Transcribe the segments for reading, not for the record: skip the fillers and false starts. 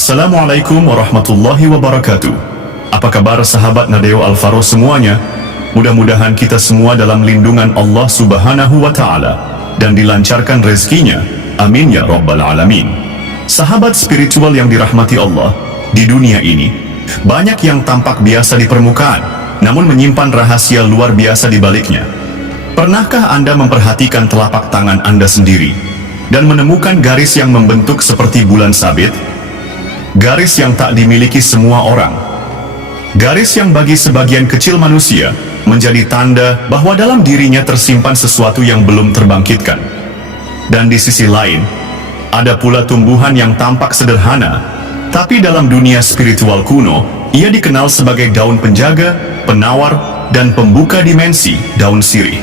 Assalamualaikum warahmatullahi wabarakatuh. Apa kabar sahabat Nadeo Alvaro semuanya? Mudah-mudahan kita semua dalam lindungan Allah Subhanahu wa Ta'ala dan dilancarkan rezekinya. Amin ya Rabbal Alamin. Sahabat spiritual yang dirahmati Allah, di dunia ini banyak yang tampak biasa di permukaan, namun menyimpan rahasia luar biasa di baliknya. Pernahkah Anda memperhatikan telapak tangan Anda sendiri dan menemukan garis yang membentuk seperti bulan sabit? Garis yang tak dimiliki semua orang. Garis yang bagi sebagian kecil manusia menjadi tanda bahwa dalam dirinya tersimpan sesuatu yang belum terbangkitkan. Dan di sisi lain, ada pula tumbuhan yang tampak sederhana, tapi dalam dunia spiritual kuno, ia dikenal sebagai daun penjaga, penawar, dan pembuka dimensi, daun sirih.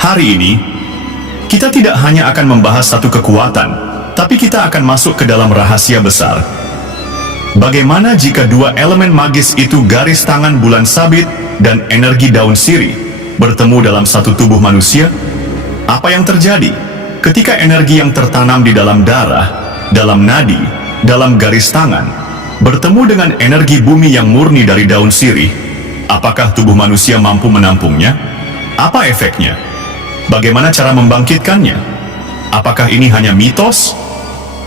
Hari ini, kita tidak hanya akan membahas satu kekuatan, tapi kita akan masuk ke dalam rahasia besar. Bagaimana jika dua elemen magis itu, garis tangan bulan sabit dan energi daun sirih, bertemu dalam satu tubuh manusia? Apa yang terjadi ketika energi yang tertanam di dalam darah, dalam nadi, dalam garis tangan, bertemu dengan energi bumi yang murni dari daun sirih? Apakah tubuh manusia mampu menampungnya? Apa efeknya? Bagaimana cara membangkitkannya? Apakah ini hanya mitos?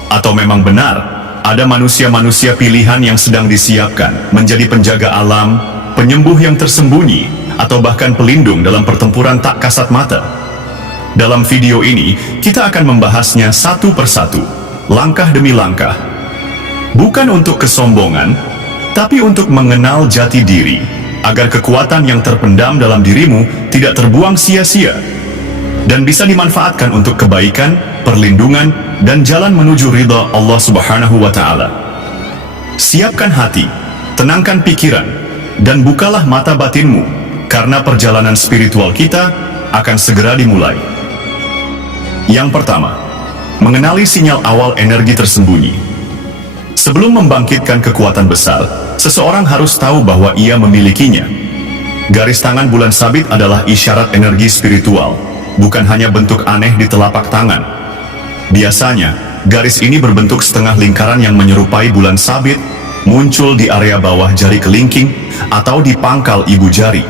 Atau memang benar ada manusia-manusia pilihan yang sedang disiapkan menjadi penjaga alam, penyembuh yang tersembunyi, atau bahkan pelindung dalam pertempuran tak kasat mata? Dalam video ini, kita akan membahasnya satu persatu, langkah demi langkah. Bukan untuk kesombongan, tapi untuk mengenal jati diri, agar kekuatan yang terpendam dalam dirimu tidak terbuang sia-sia, dan bisa dimanfaatkan untuk kebaikan, perlindungan, dan jalan menuju ridha Allah Subhanahu wa Ta'ala. Siapkan hati, tenangkan pikiran, dan bukalah mata batinmu, karena perjalanan spiritual kita akan segera dimulai. Yang pertama, mengenali sinyal awal energi tersembunyi. Sebelum membangkitkan kekuatan besar, seseorang harus tahu bahwa ia memilikinya. Garis tangan bulan sabit adalah isyarat energi spiritual, bukan hanya bentuk aneh di telapak tangan. Biasanya, garis ini berbentuk setengah lingkaran yang menyerupai bulan sabit, muncul di area bawah jari kelingking atau di pangkal ibu jari.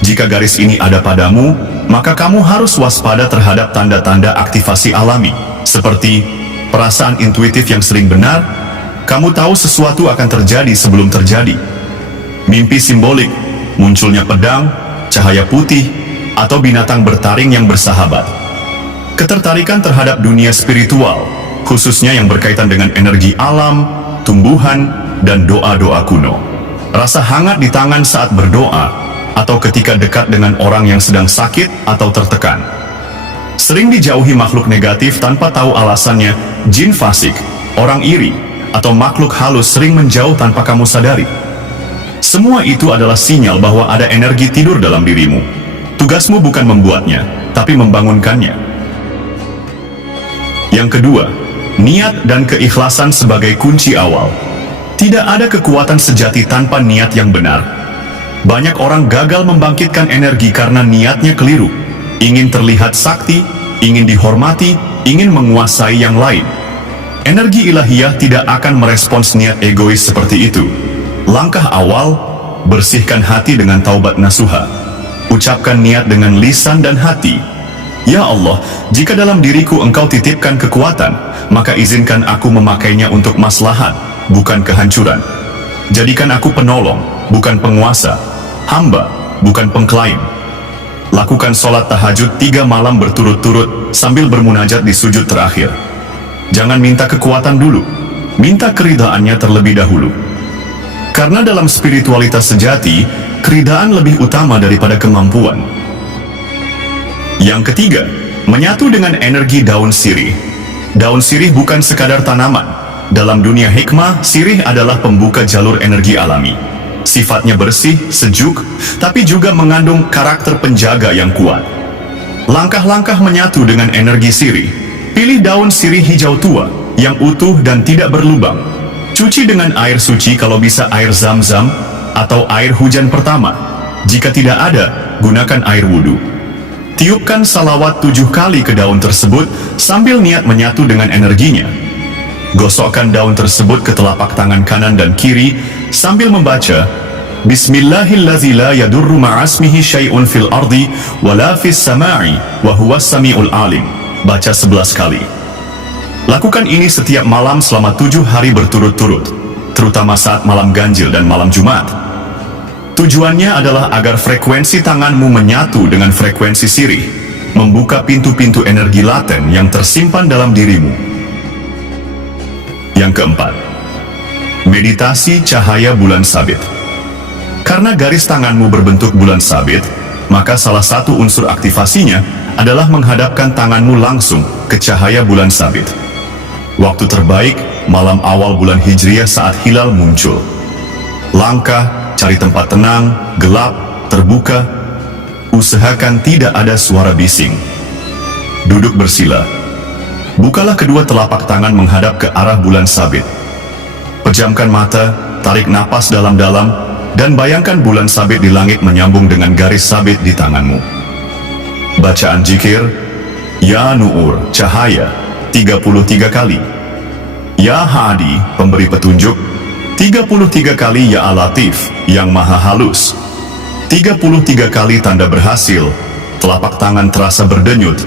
Jika garis ini ada padamu, maka kamu harus waspada terhadap tanda-tanda aktivasi alami, seperti perasaan intuitif yang sering benar, kamu tahu sesuatu akan terjadi sebelum terjadi. Mimpi simbolik, munculnya pedang, cahaya putih, atau binatang bertaring yang bersahabat. Ketertarikan terhadap dunia spiritual, khususnya yang berkaitan dengan energi alam, tumbuhan, dan doa-doa kuno. Rasa hangat di tangan saat berdoa, atau ketika dekat dengan orang yang sedang sakit atau tertekan. Sering dijauhi makhluk negatif tanpa tahu alasannya, jin fasik, orang iri, atau makhluk halus sering menjauh tanpa kamu sadari. Semua itu adalah sinyal bahwa ada energi tidur dalam dirimu. Tugasmu bukan membuatnya, tapi membangunkannya. Yang kedua, niat dan keikhlasan sebagai kunci awal. Tidak ada kekuatan sejati tanpa niat yang benar. Banyak orang gagal membangkitkan energi karena niatnya keliru. Ingin terlihat sakti, ingin dihormati, ingin menguasai yang lain. Energi ilahiyah tidak akan merespons niat egois seperti itu. Langkah awal, bersihkan hati dengan taubat nasuha. Ucapkan niat dengan lisan dan hati. Ya Allah, jika dalam diriku Engkau titipkan kekuatan, maka izinkan aku memakainya untuk maslahat, bukan kehancuran. Jadikan aku penolong, bukan penguasa, hamba, bukan pengklaim. Lakukan sholat tahajud 3 malam berturut-turut sambil bermunajat di sujud terakhir. Jangan minta kekuatan dulu, minta keridhaannya terlebih dahulu. Karena dalam spiritualitas sejati, keridhaan lebih utama daripada kemampuan. Yang ketiga, menyatu dengan energi daun sirih. Daun sirih bukan sekadar tanaman. Dalam dunia hikmah, sirih adalah pembuka jalur energi alami. Sifatnya bersih, sejuk, tapi juga mengandung karakter penjaga yang kuat. Langkah-langkah menyatu dengan energi sirih. Pilih daun sirih hijau tua, yang utuh dan tidak berlubang. Cuci dengan air suci, kalau bisa air zam-zam, atau air hujan pertama. Jika tidak ada, gunakan air wudhu. Tiupkan salawat 7 kali ke daun tersebut sambil niat menyatu dengan energinya. Gosokkan daun tersebut ke telapak tangan kanan dan kiri sambil membaca Bismillahillazi la yadurru ma'asmihi syai'un fil ardi wala fis sama'i wa huwas sami'ul alim. Baca 11 kali. Lakukan ini setiap malam selama 7 hari berturut-turut, terutama saat malam ganjil dan malam Jumat. Tujuannya adalah agar frekuensi tanganmu menyatu dengan frekuensi sirih, membuka pintu-pintu energi laten yang tersimpan dalam dirimu. Yang keempat, meditasi cahaya bulan sabit. Karena garis tanganmu berbentuk bulan sabit, maka salah satu unsur aktivasinya adalah menghadapkan tanganmu langsung ke cahaya bulan sabit. Waktu terbaik, malam awal bulan Hijriah saat hilal muncul. Langkah, cari tempat tenang, gelap, terbuka. Usahakan tidak ada suara bising. Duduk bersila. Bukalah kedua telapak tangan menghadap ke arah bulan sabit. Pejamkan mata, tarik napas dalam-dalam, dan bayangkan bulan sabit di langit menyambung dengan garis sabit di tanganmu. Bacaan zikir, Ya Nuur, cahaya, 33 kali. Ya Hadi, pemberi petunjuk, 33 kali. Ya Al-Latif, yang maha halus, 33 kali. Tanda berhasil, telapak tangan terasa berdenyut,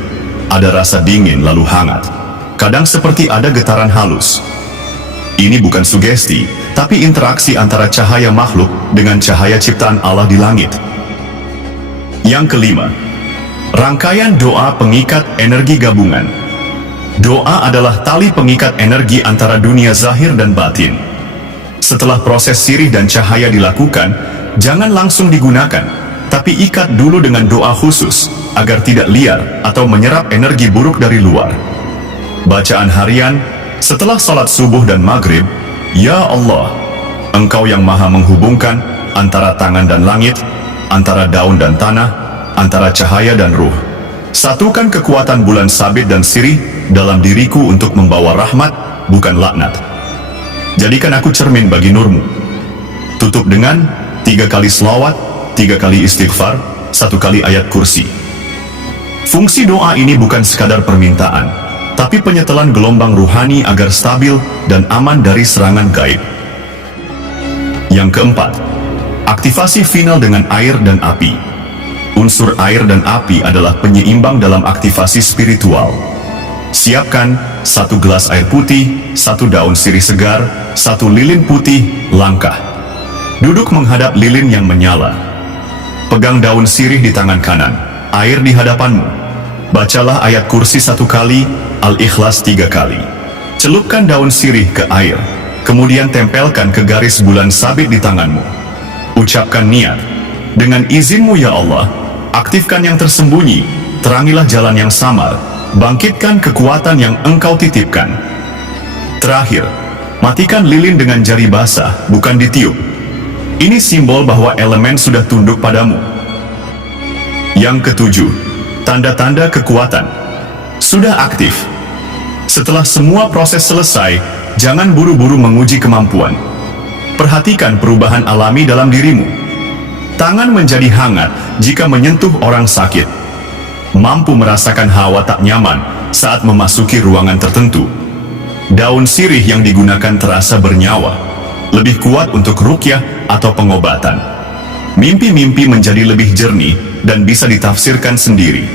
ada rasa dingin lalu hangat. Kadang seperti ada getaran halus. Ini bukan sugesti, tapi interaksi antara cahaya makhluk dengan cahaya ciptaan Allah di langit. Yang kelima, rangkaian doa pengikat energi gabungan. Doa adalah tali pengikat energi antara dunia zahir dan batin. Setelah proses sirih dan cahaya dilakukan, jangan langsung digunakan, tapi ikat dulu dengan doa khusus, agar tidak liar atau menyerap energi buruk dari luar. Bacaan harian, setelah salat subuh dan maghrib, Ya Allah, Engkau yang maha menghubungkan antara tangan dan langit, antara daun dan tanah, antara cahaya dan ruh. Satukan kekuatan bulan sabit dan sirih dalam diriku untuk membawa rahmat, bukan laknat. Jadikan aku cermin bagi nurmu. Tutup dengan 3 kali selawat, 3 kali istighfar, 1 kali ayat kursi. Fungsi doa ini bukan sekadar permintaan, tapi penyetelan gelombang ruhani agar stabil dan aman dari serangan gaib. Yang keempat, aktivasi final dengan air dan api. Unsur air dan api adalah penyeimbang dalam aktivasi spiritual. Siapkan 1 gelas air putih, 1 daun sirih segar, 1 lilin putih. Langkah. Duduk menghadap lilin yang menyala. Pegang daun sirih di tangan kanan, air di hadapanmu. Bacalah ayat kursi 1 kali, Al-Ikhlas 3 kali. Celupkan daun sirih ke air, kemudian tempelkan ke garis bulan sabit di tanganmu. Ucapkan niat, dengan izinmu ya Allah, aktifkan yang tersembunyi, terangilah jalan yang samar, bangkitkan kekuatan yang Engkau titipkan. Terakhir, matikan lilin dengan jari basah, bukan ditiup. Ini simbol bahwa elemen sudah tunduk padamu. Yang ketujuh, tanda-tanda kekuatan sudah aktif. Setelah semua proses selesai, jangan buru-buru menguji kemampuan. Perhatikan perubahan alami dalam dirimu. Tangan menjadi hangat jika menyentuh orang sakit. Mampu merasakan hawa tak nyaman saat memasuki ruangan tertentu. Daun sirih yang digunakan terasa bernyawa, lebih kuat untuk ruqyah atau pengobatan. Mimpi-mimpi menjadi lebih jernih dan bisa ditafsirkan sendiri.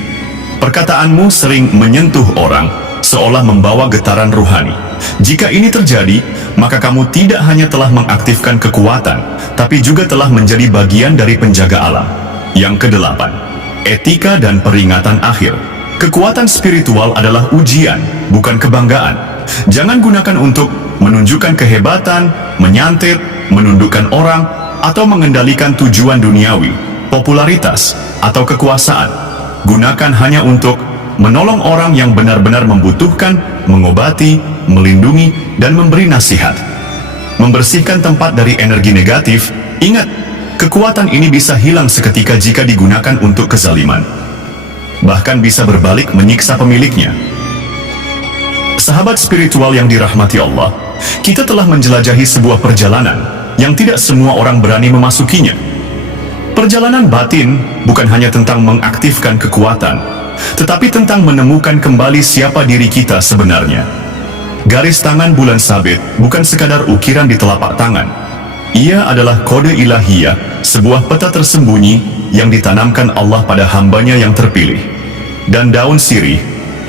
Perkataanmu sering menyentuh orang, seolah membawa getaran ruhani. Jika ini terjadi, maka kamu tidak hanya telah mengaktifkan kekuatan, tapi juga telah menjadi bagian dari penjaga alam. Yang kedelapan, etika dan peringatan akhir. Kekuatan spiritual adalah ujian, bukan kebanggaan. Jangan gunakan untuk menunjukkan kehebatan, menyantet, menundukkan orang, atau mengendalikan tujuan duniawi, popularitas, atau kekuasaan. Gunakan hanya untuk menolong orang yang benar-benar membutuhkan, mengobati, melindungi, dan memberi nasihat. Membersihkan tempat dari energi negatif. Ingat, kekuatan ini bisa hilang seketika jika digunakan untuk kezaliman. Bahkan bisa berbalik menyiksa pemiliknya. Sahabat spiritual yang dirahmati Allah, kita telah menjelajahi sebuah perjalanan yang tidak semua orang berani memasukinya. Perjalanan batin bukan hanya tentang mengaktifkan kekuatan, tetapi tentang menemukan kembali siapa diri kita sebenarnya. garis tangan bulan sabit bukan sekadar ukiran di telapak tangan. Ia adalah kode ilahiyah, sebuah peta tersembunyi yang ditanamkan Allah pada hambanya yang terpilih. Dan daun sirih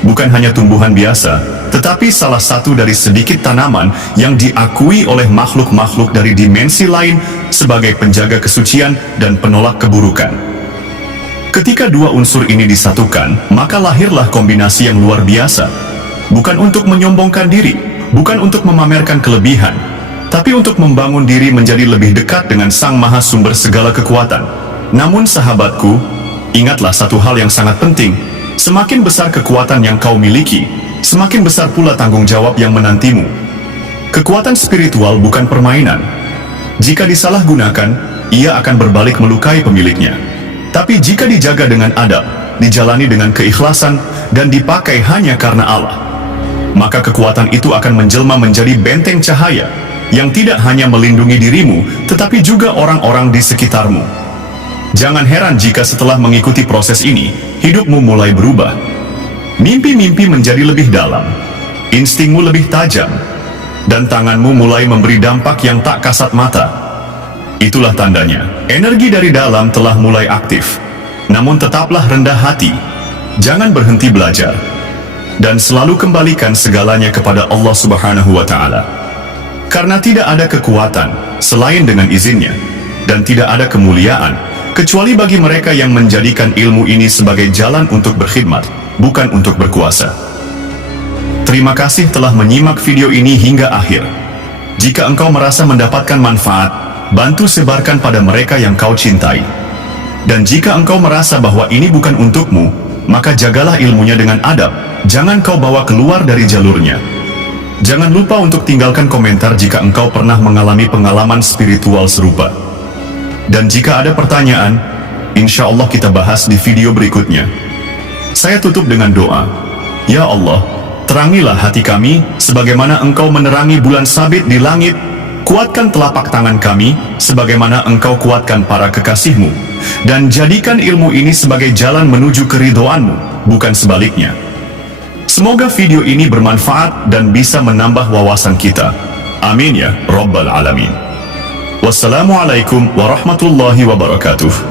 bukan hanya tumbuhan biasa, tetapi salah satu dari sedikit tanaman yang diakui oleh makhluk-makhluk dari dimensi lain sebagai penjaga kesucian dan penolak keburukan. Ketika dua unsur ini disatukan, maka lahirlah kombinasi yang luar biasa. Bukan untuk menyombongkan diri, bukan untuk memamerkan kelebihan, tapi untuk membangun diri menjadi lebih dekat dengan Sang Maha Sumber segala kekuatan. Namun sahabatku, ingatlah satu hal yang sangat penting. Semakin besar kekuatan yang kau miliki, semakin besar pula tanggung jawab yang menantimu. Kekuatan spiritual bukan permainan. Jika disalahgunakan, ia akan berbalik melukai pemiliknya. Tapi jika dijaga dengan adab, dijalani dengan keikhlasan, dan dipakai hanya karena Allah, maka kekuatan itu akan menjelma menjadi benteng cahaya yang tidak hanya melindungi dirimu, tetapi juga orang-orang di sekitarmu. Jangan heran jika setelah mengikuti proses ini, hidupmu mulai berubah. Mimpi-mimpi menjadi lebih dalam, instingmu lebih tajam, dan tanganmu mulai memberi dampak yang tak kasat mata. Itulah tandanya, energi dari dalam telah mulai aktif. Namun tetaplah rendah hati, jangan berhenti belajar, dan selalu kembalikan segalanya kepada Allah Subhanahu wa Ta'ala. Karena tidak ada kekuatan selain dengan izinnya, dan tidak ada kemuliaan kecuali bagi mereka yang menjadikan ilmu ini sebagai jalan untuk berkhidmat, bukan untuk berkuasa. Terima kasih telah menyimak video ini hingga akhir. Jika engkau merasa mendapatkan manfaat, bantu sebarkan pada mereka yang kau cintai. Dan jika engkau merasa bahwa ini bukan untukmu, maka jagalah ilmunya dengan adab, jangan kau bawa keluar dari jalurnya. Jangan lupa untuk tinggalkan komentar jika engkau pernah mengalami pengalaman spiritual serupa. Dan jika ada pertanyaan, insya Allah kita bahas di video berikutnya. Saya tutup dengan doa. Ya Allah, terangilah hati kami, sebagaimana Engkau menerangi bulan sabit di langit. Kuatkan telapak tangan kami, sebagaimana Engkau kuatkan para kekasih-Mu. Dan jadikan ilmu ini sebagai jalan menuju keridhoan-Mu, bukan sebaliknya. Semoga video ini bermanfaat dan bisa menambah wawasan kita. Amin ya Rabbal Alamin. Wassalamualaikum warahmatullahi wabarakatuh.